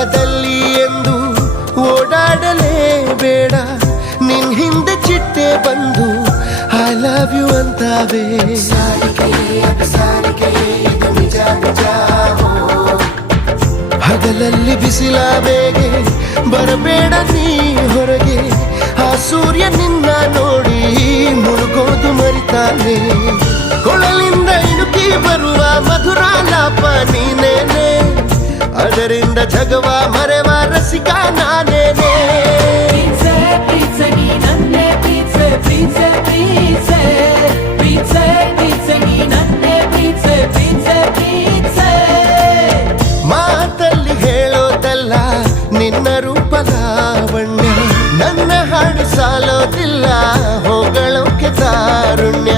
ಲೋಕದಲ್ಲಿ ಎಂದು ಓಡಾಡಲೇಬೇಡ, ನಿನ್ ಹಿಂದೆ ಚಿಟ್ಟೆ ಬಂದು ಐ ಲವ್ ಯು ಅಂತಾವೆ. ಹಗಲಲ್ಲಿ ಬಿಸಿಲ ಬೇಗೆ ಬರಬೇಡ ನೀ ಹೊರಗೆ, ಆ ಸೂರ್ಯ ನಿನ್ನ ನೋಡಿ ಮುಳುಗೋದು ಮರಿತಾನೆ. ಕೊಳಲಿಂದ ಇಣುಕಿ ಬರುವ ಮಧುರ ಲಾಪ ನೀನೇನೆ, ಅದರಿಂದ ಜಗವ ಮರೆವ ರಸಿಕ ನಾನೇನೆ. ಮಾತಲ್ಲಿ ಹೇಳೋದಲ್ಲ ನಿನ್ನ ರೂಪ ಲಾವಣ್ಯ, ನನ್ನ ಹಾಡು ಸಾಲೋದಿಲ್ಲ ಹೊಗಳೋಕೆ ತಾರುಣ್ಯ.